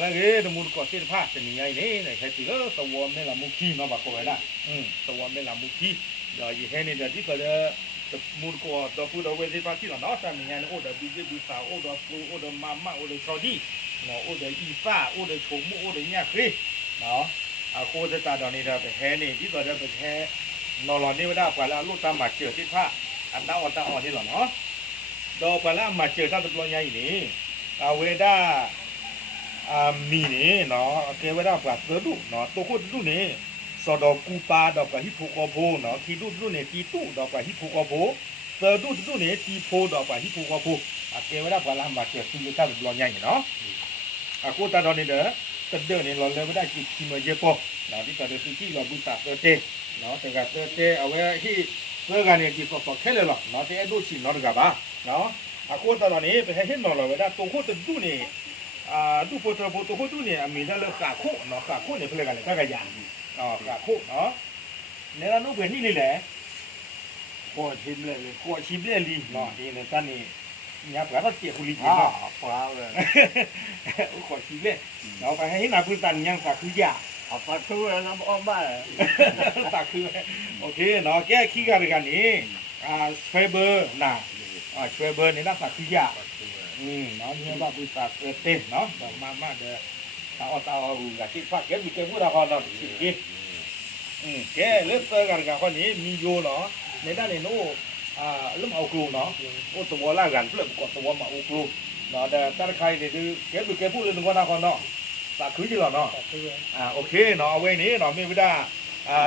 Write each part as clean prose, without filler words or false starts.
อะไรเงี้ยแต่มูก็เส้นผ้าจะมีไงเนี่ยใช่ตีก็ตัวไม่ละมุขีเนาะบางคนนะตัวไม่ละมุขีเดี๋ยวยี่ห้อนี้เดี๋ยวที่ก็จะมูก็ตัวพูดเอาไว้ที่ฟ้าที่เราเนาะแต่มีไงโอ้เดี๋ยวบีเจบีสาวโอ้เดี๋ยวฟูโอ้เดี๋ยวมาโอ้เดี๋ยวชอดี้เนาะโอ้เดี๋ยวอีฟ้าโอ้เดี๋ยวชมโอ้เดี๋ยวเนี่ยคือเนาะโคจะตาดอนนี่เดี๋ยวไปแห่นี่ที่ก็จะไปแห่นอนหลอนนี่ไม่ได้กว่าแล้วลูกตามมาเจอที่ผ้าอันดาวอันตาอ่อนที่หรอเนาะดอกไปแล้วมาเจอถ้าเป็นตัวใหญ่นี่เวด้ามีนี่เนาะเกเวด้าปลาเตอร์ดุเนาะตัวคนดุนี่สอดอกกูปาดอกกับฮิปโปโกโพเนาะทีดุนี่ทีตุดอกกับฮิปโปโกโพเตอร์ดุนี่ทีโพดอกกับฮิปโปโกโพเกเวด้าปลามาเจอที่ถ้าเป็นตัวใหญ่เนาะโคตาดอนนี่เด้อตัดเดินนี่เราเลยไม่ได้กินที่มาเยอะพอเนาะที่ตัดเดินที่เราบุตรเตอร์เตเนาะแต่กับเตอร์เตเอาไว้ที่เพื่อการเนี่ยที่พอแค่เลยหรอกเนาะที่ดูสิเนาะกับบ้าเนาะโคตาดอนนี่ไปให้เห็นเนาะเราไว้ได้ตัวโคตรดุนี่ดูโฟโต้ตัวโคตรเนี่ยมีนั่นเลยขาโคเนาะขาโคเนี่ยเพื่อกันเลยก็กระยานขาโคเนาะเนี่ยเราต้องเป็นนี่เลยแหละกัวชิมเลยกัวชิมเลยลีเนาะที่เนี่ยตอนนี้เนี่ยปลาต้องเจียคุลิจิเนาะปลาเลยกัวชิมเลยเนาะไปให้นาคุตันยังสักคือยาปลาทูน้ำอ้อมบ้านสักคือโอเคเนาะแก้ขี้กันกันนี่สเปเบอร์น่ะสเปเบอร์นี่น่าสักคือยาเนาะเนี่ยว่าบุตรเต้นเนาะมาเด้อตากับที่ฟักแกมีแกพูดอะไรเนาะสิแกเลือกเตอร์กันกับคนนี้มีโยเนาะในด้านในโน้ลุ่มเอากลูเนาะโอ้ตัวล่ากันเปลือกกดตัวมาเอากลูเนาะแต่ถ้าใครเนี่ยคือแกพูดเรื่องคนละคนเนาะตาคือจีหรอเนาะโอเคเนาะเอาไว้นี้เนาะไม่ได้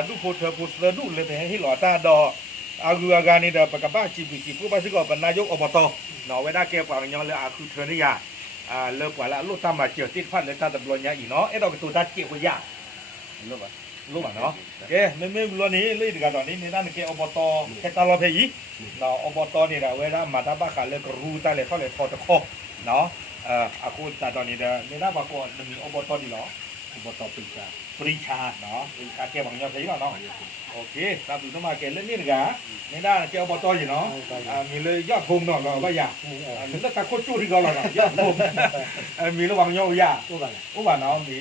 ดูโพสต์ดูเลยแต่ให้หล่อตาดออากูอาการนี่เด้อปากบ้าจีบีจีผู้บ้าสิก็เป็นนายกอบตเนาะไว้ได้แกป่าวยังเลยคือเธอนี่ยาเลิกว่าละลูกตามมาเจียวติดพันเลยตาตะบลอยอีเนาะไอ้ดอกตัวตาเจียวกยารู้ป่ะเนาะแกไม่รู้นี้เลยดีกันตอนนี้ในด้านแกอบตแค่ตลอดเพย์เนาะอบตนี่แหละเวลามาตาบ้าขาเลยก็รู้ตาเลยเขาเลยทอตะคอเนาะอากูตาตอนนี้เด้อในด้านบางคนมีอบตดีเนาะอบตปริชาเนาะปริชาแกบางอย่างเพย์ป่ะเนาะโอเคตามดูน้ำมาแกเล่นนี่นะในด้านแกอบตอยู่เนาะมีเลยยอดพงเนาะเราว่าอย่างถึงก็ตะโกนจู้ที่เขาเราเนาะยอดพงมีระหว่างยอดยาอุบะเนาะมี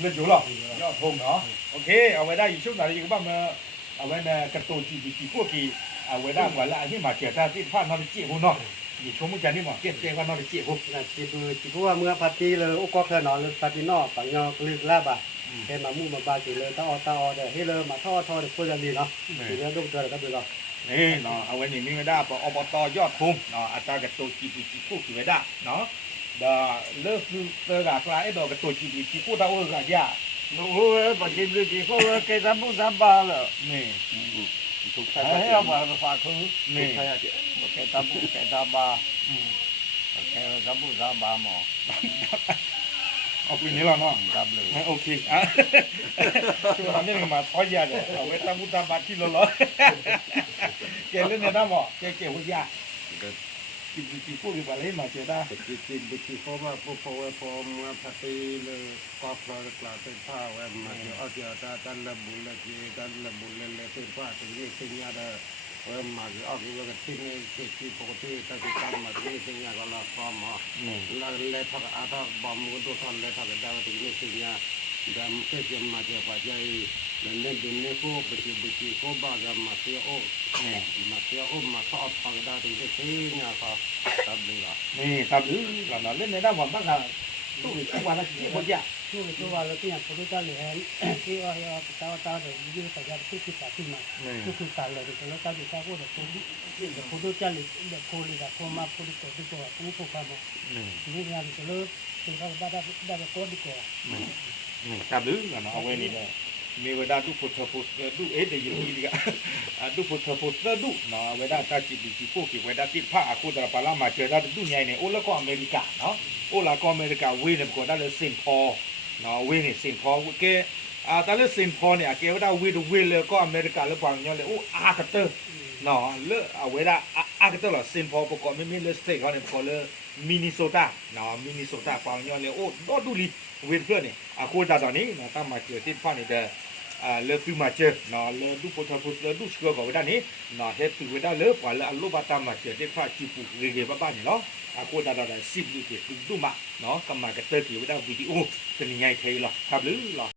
เลือดอยู่หรอยอดพงเนาะโอเคเอาไว้ได้อีกช่วงไหนอีกบ้างเนาะเอาไว้ในกระตูจีพวกที่เอาไว้ได้กว่าละที่มาเกี่ยวกับที่ผ่านนอริจิหุ่นเนาะอีชมมุจันนี่หมอเกี่ยวกับนอริจิหุ่นจีบว่าเมื่อปาร์ตี้เลยอุกก็นอนเลยปาร์ตี้นอกปังยอลึกลาบะเห็นมามู่มาบาจีเลยตาอเดี๋ยวให้เลยมาทอดเด็กคนจะดีเนาะทีนี้ลูกเจอแล้วก็ดูเรานี่เนาะเอาไว้นี่มีไม่ได้ปออบตยอดพงเนาะอาจารย์กระตูจีพวกที่ไม่ได้เนาะเดี๋ยวเลิกเลิกกลายดอกกระตูจีพวกเรากยาโอ้ยปัจจุบันจีพวกเราแกทำบุญทำบาแล้วนี่ถูกใช่ไหมเอามาฝากคือนี่ใช่แกทำบุญแกทำบาแกทำบุญทำบาหมอเอาปีนี้แล้วเนาะครับเลยโอเคช่วยทำนี่มาทอดยาเลยเอาไว้ทำบุญทำบาที่ร้อนเกลือเนี่ยนะหมอเกลือหัวยาจีพูดกับอะไรมาเจอได้จีเพราะว่าพอมาปฏิเลยก็พอจะกล่าวเป็นผ้าแหวนมาเดี๋ยวเอาเดี๋ยวดันละบุญละจีดันละบุญเลยเป็นผ้าถึงนี่สิ่งนี้ได้แหวนมาเดี๋ยวเอาเรื่องที่นี่ที่ปกติถ้าที่ตั้งมาที่นี่สิ่งนี้ก็ละพร้อมฮะแล้วเลยถ้าอาถ้าบอมก็ตัวทอนเลยถ้าได้ถึงนี่สิ่งนี้ดำเพื่อจะมาเดี๋ยวปัจจัยนั่นเนี่ยดินเนี่ยก็ไปจีก็บ้าจะมาเสียโอ้มาเสียโอ้มาทอดฟังได้ถึงที่สิ่งนี้ก็ตับเลยล่ะนี่ตับหรือหล่ะเล่นในด้านผมตั้งแต่ตู้ทุกวันละกี่คนยาทุกวันละที่อย่างคนที่จะเลี้ยงที่ว่าตาเดี๋ยวยืดแต่ยังที่ตัดที่มาที่ตัดเลยเดี๋ยวแล้วตาเดี๋ยวตาก็เดี๋ยวคนที่จะเลี้ยงเดี๋ยวคนเดี๋ยวคนมาคนที่ตัวที่ตัวผู้ผู้กันนี่งานจะเลิกถึงเราได้ก็ดีกว่าตับหรือหล่ะเอาไว้นี่เลยมีเวลาดูพุทธพุทธดูเดี๋ยวดีกันดูพุทธพุทธดูเนาะเวลาตาจีบีพวกที่เวลาที่พระอาคุตระปาลามาเจอได้ดูใหญ่เนี่ยโอ้แล้วก็อเมริกาเนาะโอ้แล้วก็อเมริกาเว้ยเนี่ยก็ได้เลยเซนพอเนาะเว้ยเนี่ยเซนพอแกแต่เลยเซนพอเนี่ยแกว่าได้เว้ยเลยก็อเมริกาแล้วบางอย่างเลยโอ้อาร์คเตอร์เนาะเลือเวลาอาร์คเตอร์หรอเซนพอประกอบไม่มีเลยสเต็กเขาเนี่ยก็เลยมินนิโซตาเนาะมินนิโซตาบางอย่างเลยโอ้ดูลีเว้ยเพื่อนเนี่ยอาคุตระตอนนี้นะตั้งมาเจอที่พ่อเนี่ยเด้อ le pu ma che no le du po po le du sco ko da ni no he tu da le pa le alu ba ta ma che de pha chi pu ge ba ni lo ko da sim ni ke tu ma no ka ma ka te ki da video ke ni ngai thei lo kap lu lo